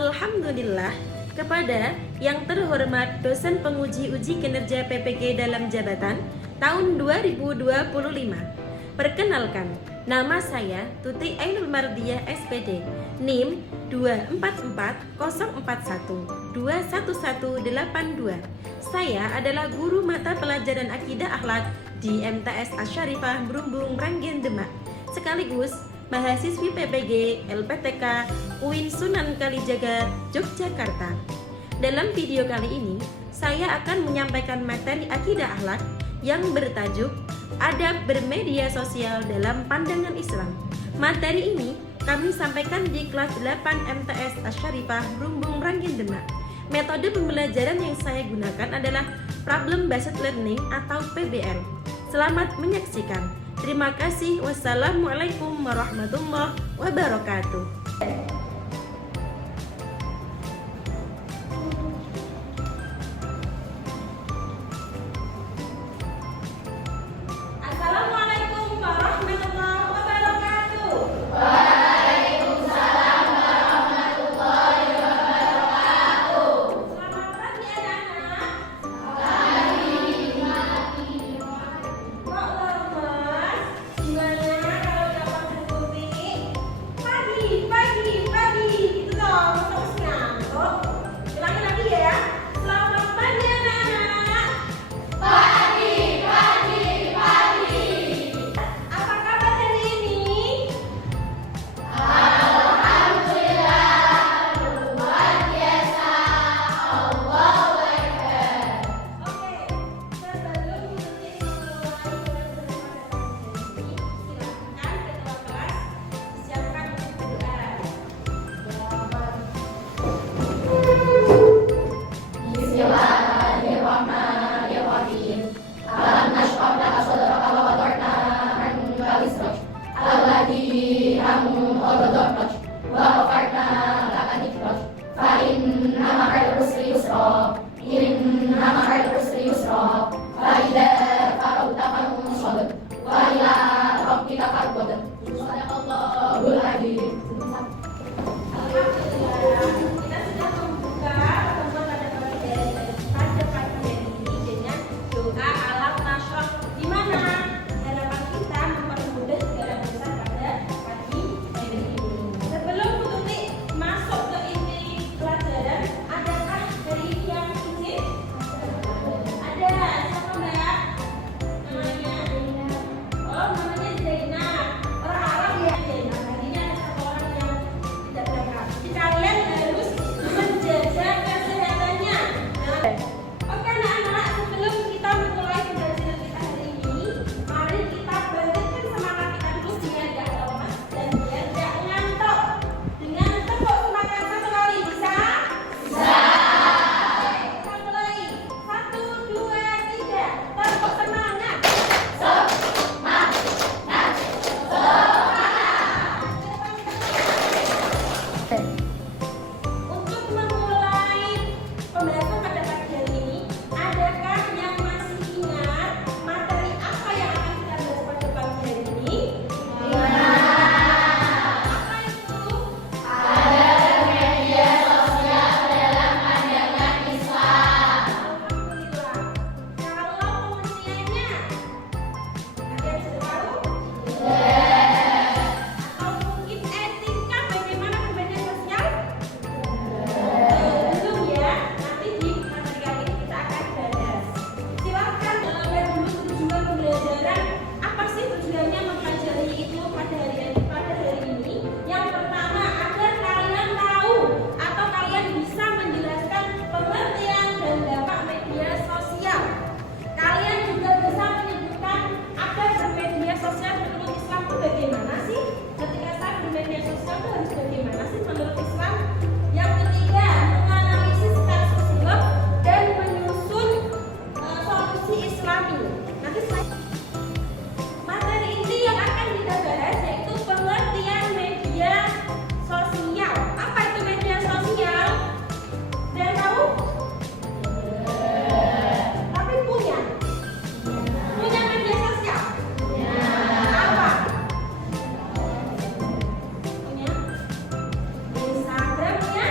Alhamdulillah kepada yang terhormat dosen penguji uji kinerja PPG dalam jabatan tahun 2025. Perkenalkan, nama saya Tuti Ainul Mardiah SPD, NIM 24404121182. Saya adalah guru mata pelajaran Akidah Akhlak di MTS Asy-Syarifah Merumbung Ranggen Demak, sekaligus mahasiswi PPG LPTK UIN Sunan Kalijaga, Yogyakarta. Dalam video kali ini, saya akan menyampaikan materi Akidah Akhlak yang bertajuk Adab Bermedia Sosial dalam Pandangan Islam. Materi ini kami sampaikan di kelas 8 MTS Asy-Syarifah Merumbung Ranggen Demak. Metode pembelajaran yang saya gunakan adalah Problem Based Learning atau PBL. Selamat menyaksikan. Terima kasih. Wassalamualaikum warahmatullahi wabarakatuh. Assalamualaikum warahmatullahi wabarakatuh. Waalaikumsalam warahmatullahi wabarakatuh. Selamat pagi anak-anak. Kok lemas? Gimana kalau dapat berkutik? Pagi, gitu dong, terus ngantuk. Ulangi lagi ya. Selamat pagi anak-anak. Pagi. Apa kabar hari ini? Alhamdulillah, luar biasa. Allahu Akbar. Oke, sebelum Tuti memulai silakan ketua kelas siapkan berdoa. Bismillahirrahmanirrahim. Alam nashrah laka sadraka wa wada'na anka wizrak alladhi anqadha dhahrak wa rafa'na laka dhikrak fa inna ma'al usri yusra fa idza faragta fansab wa ila rabbika farghab. Shadaqallahul adzim. Alhamdulillah, kita sudah membuka pertemuan pada pagi ini dengan doa alam nasroh, di mana harapan kita mempermudah segala urusan pada pagi hari ini. Sebelum Tuti masuk ke inti pelajaran, adakah dari yang izin? Ada, siapa mbak? Namanya? Oh, namanya Zainab. Orang Arab ya, Zainab. Hari ini ada satu orang yang tidak berangkat. Kalian harus menjaga kesehatannya. Oke anak-anak, sebelum kita memulai pembelajaran kita hari ini, mari kita bangkitkan semangat kita dulu biar tidak lemas dan biar tidak ngantuk. Dengan tepuk semangat satu kali, bisa? Bisa. Kita mulai. 1, 2, 3. Tepuk semangat. Untuk memulai pembahasan pada pagi hari ini, adakah yang masih ingat materi apa yang akan kita bahas pada pagi hari ini? Apa itu? Ada media sosial dalam pandangan Islam. Alhamdulillah. Kalau pengertiannya, ada yang sudah tahu? Atau mungkin etika bagaimana bermedia sosial? Belum ya, nanti di materi kali ini kita akan bahas. Silakan lihat dulu tujuan pembelajaran. Apa sih tujuannya mempelajari itu pada hari ini? Yang pertama, agar kalian tahu atau kalian bisa menjelaskan pengertian dan dampak media sosial. Kalian juga bisa menyebutkan adab bermedia sosial menurut Islam itu bagaimana sih? Ketika saya bermedia sosial itu harus bagaimana sih menurut Islam? Yang ketiga, menganalisis secara sosiolog dan menyusun solusi Islami. Nanti materi inti yang akan kita bahas yaitu pengertian media sosial. Apa itu media sosial? Ada yang tahu? Tapi punya media sosial? Apa? Punya Instagram, punya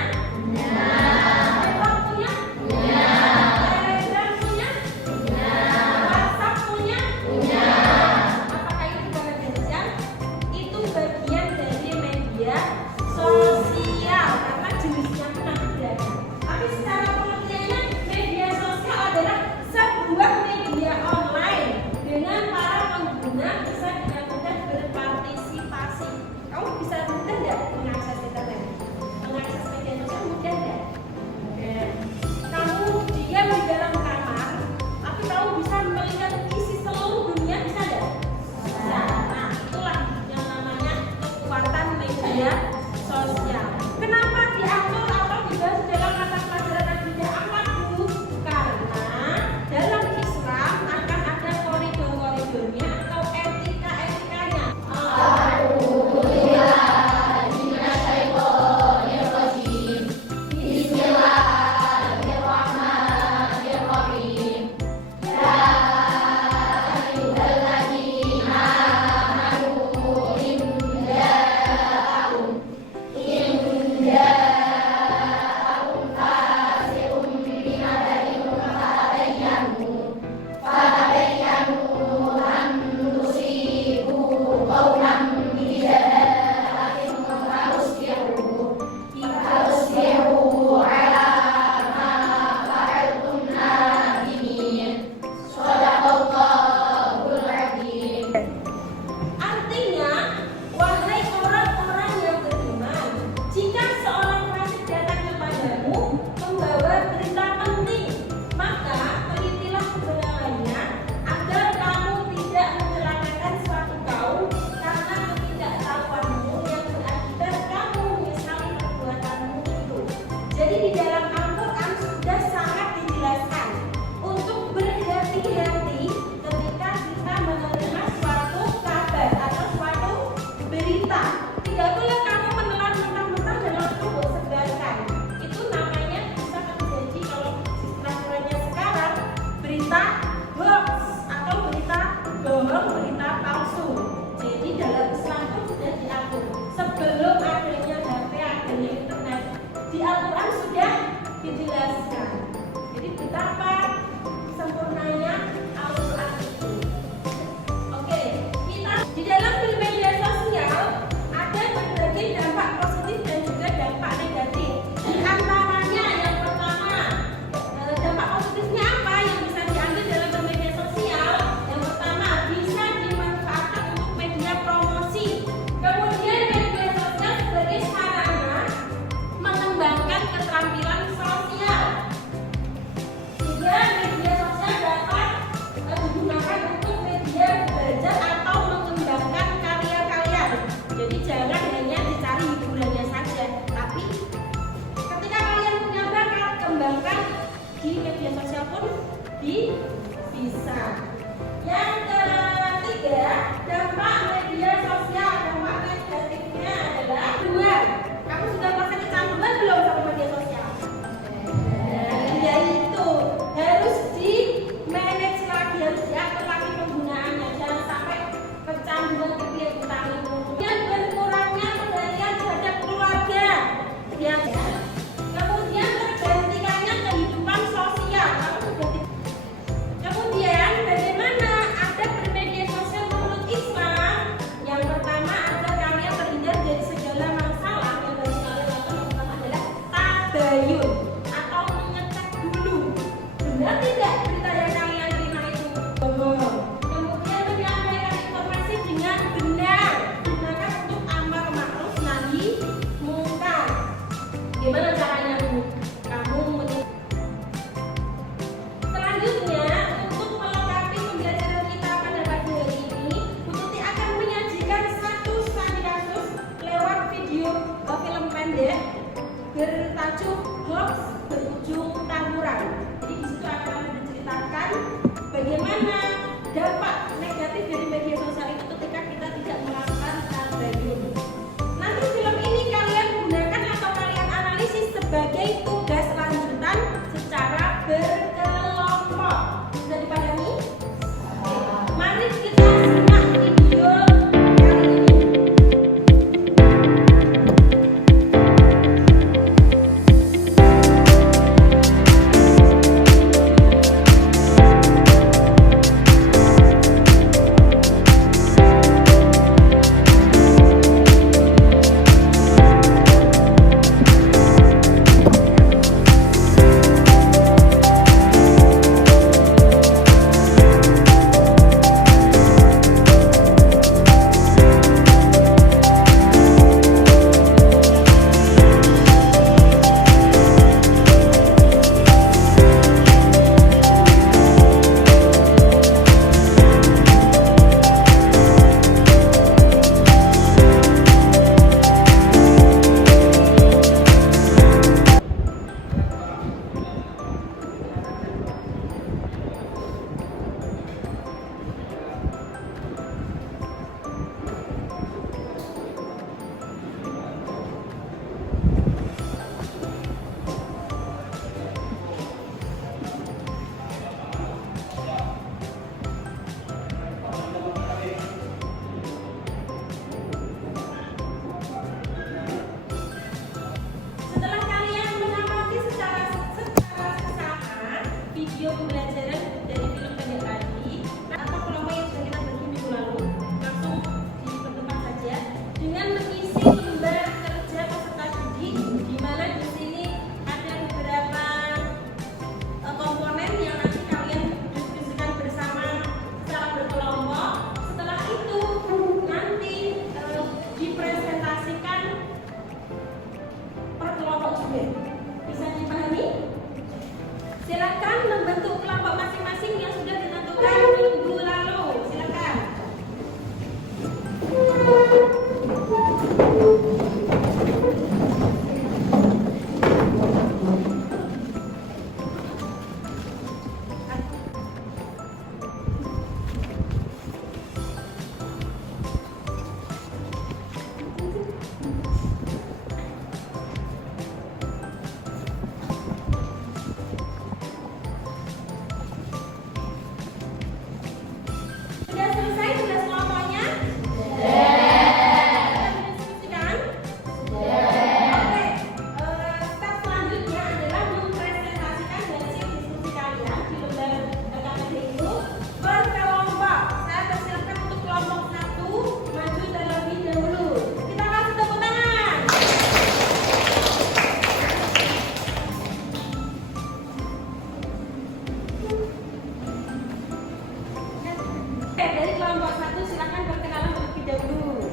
Oke, dari kelompok 1 silakan perkenalan terlebih dahulu.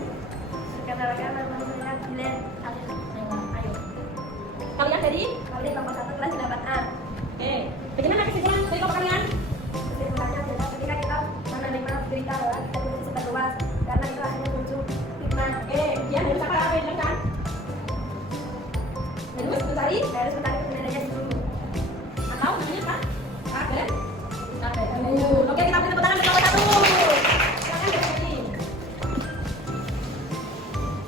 Perkenalkan, nama saya Gilen. Ayo. Kalian dari? Kali kelompok 1 kelas 8A. Oke, bagaimana kesimpulan dari kelompok kalian? Kesimpulannya adalah ketika kita menerima berita bahwa kita tidak sempat luas karena itu hanya muncul fitnah. Oke, dia harus apa yang dilakukan? Harus mencari kebenarannya dulu. atau namanya apa? Kabar. Oke, kita beri tepuk tangan untuk kelompok 1. Silakan berbagi.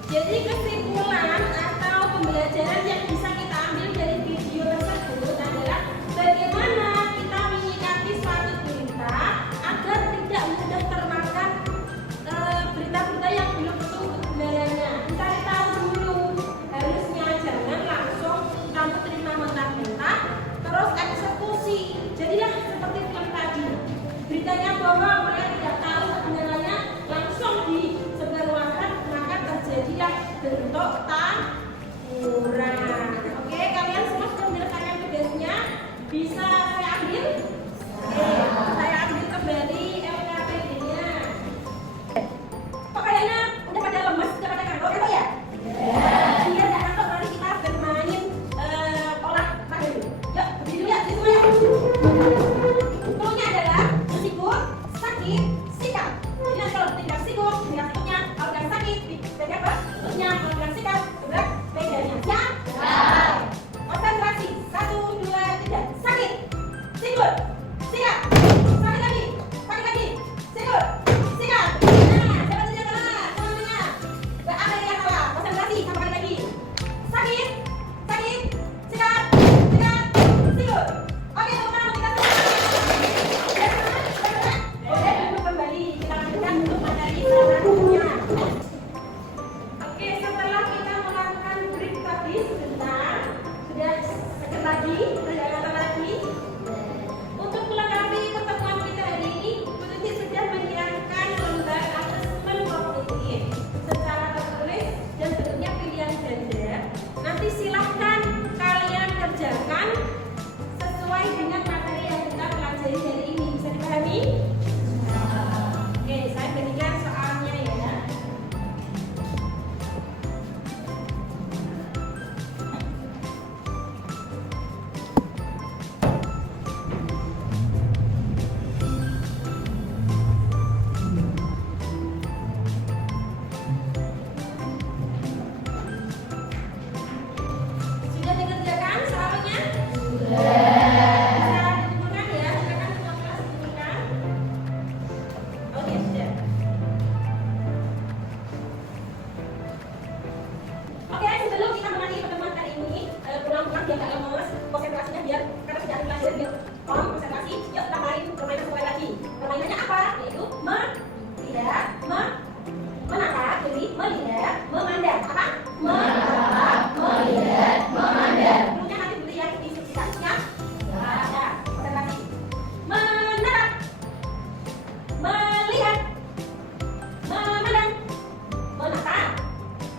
Jadi kesimpulan atau pembelajaran yang bisa kita ambil dari video tersebut adalah bagaimana kita menyikapi suatu berita agar tidak mudah termakan berita-berita yang belum tentu kebenarannya. Cari tahu dulu, harusnya jangan langsung kamu terima mentah-mentah terus eksekusi. Jadilah seperti film tadi, beritanya bohong, mereka tidak tahu kebenarannya, langsung disebarluaskan, maka terjadilah bentuk tawuran. Oke, kalian semua sudah menyelesaikan tugasnya? Bisa saya ambil? Oke, saya ambil kembali LKPD-nya. Kok kayaknya udah pada lemes, udah pada ngantuk ya? Biar nggak ngantuk, mari kita bermain olahraga dulu. Yuk, berdiri dulu ya, di semua ya. Cluenya adalah sikut, sakit, sikap. Jadi nanti kalau tidak sikut, tidak sikutnya, kalau tidak sakit, tidak apa? Sikutnya, kalau tidak sikap, sebelah bedanya. Siap? Konsentrasi. 1, 2, 3. Sakit, sikut, sikap. Sakit lagi, sikut, sikap. Nah, coba tidak kalah, semuanya. Gak ada yang kalah. Konsentrasi, sama kali lagi. Sakit, sikap, sikut. Oke, teman-teman, kita oke, duduk kembali. Kita lanjutkan untuk materi selanjutnya. Oke, setelah kita melakukan break tadi sebentar, sudah sekitar lagi, perjalanan lagi. Untuk melengkapi pertemuan kita hari ini, Bu Tuti sudah menyiapkan lembar asesmen kognitif secara tertulis dan bentuknya pilihan ganda. Nanti silahkan kalian kerjakan sesuai dengan materi yang kita pelajari hari ini. Bisa dipahami? Oke, saya berikan soalnya ya. Sudah dikerjakan soalnya? Bisa dikumpulkan ya, silakan semua kelas kumpulkan. Oke, sudah. Oke, sebelum kita mengakhiri pertemuan kali ini, pulang-pulang biar nggak lemes, konsentrasinya biar karena sudah belajar biar tolong konsentrasi. Yuk kita main permainan sesuai lagi. Permainannya apa? Yaitu melihat, menatap, jadi melihat, memandang. Apa? Menatap, melihat, memandang. Dulunya nanti beli yang diinstruksikan. Ya? Ya, konsentrasi. Menatap, melihat, memandang, menatap.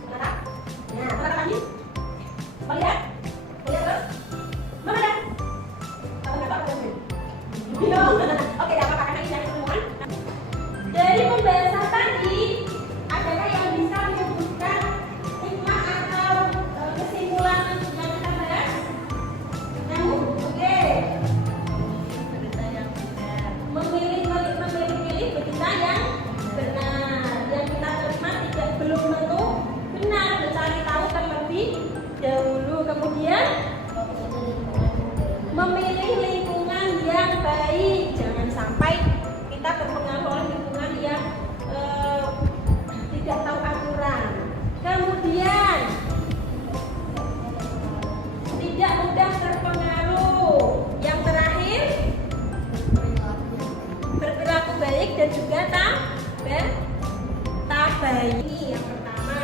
Menatap. Nah, menatap lagi. Melihat terus, memandang. Apa nggak apa-apa? Oke, tidak apa-apa karena ini dari pertemuan. Dari pembahasan tadi, adakah yang bisa menyebutkan hikmah atau kesimpulan yang kita bahas? Kamu? Oke. Berita yang benar. Memilih berita yang benar. Yang kita terima belum tentu benar. Mencari tahu terlebih dahulu. Kemudian memilih lingkungan yang baik. Jangan sampai kita terpengaruh oleh lingkungan yang tidak tahu aturan. Kemudian tidak mudah terpengaruh. Yang terakhir, berperilaku baik dan juga tabayun. Yang pertama,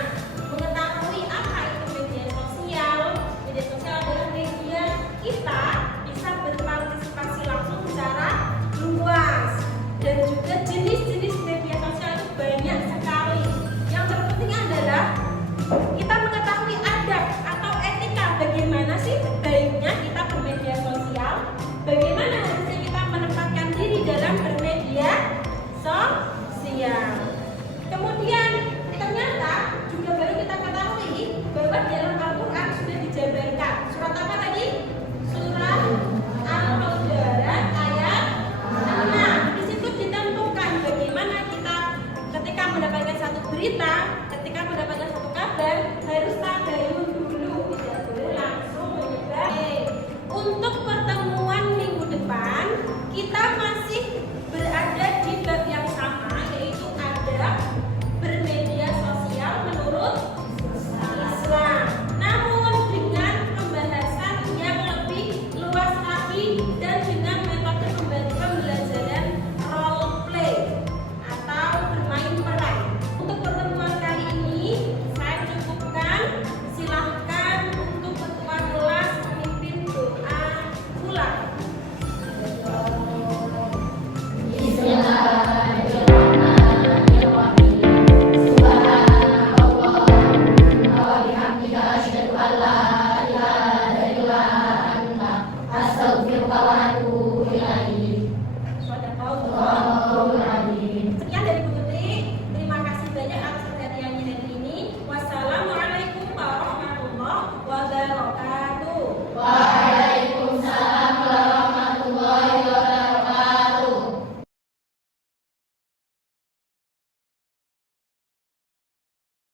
mengetahui apa itu media sosial. Media sosial adalah media kita bisa berpartisipasi langsung secara luas, dan juga jenis-jenis media sosial itu banyak sekali. Yang terpenting adalah kita mengetahui adab atau etika, bagaimana sih baiknya kita bermedia sosial, bagaimana harusnya kita menempatkan diri dalam bermedia sosial. kita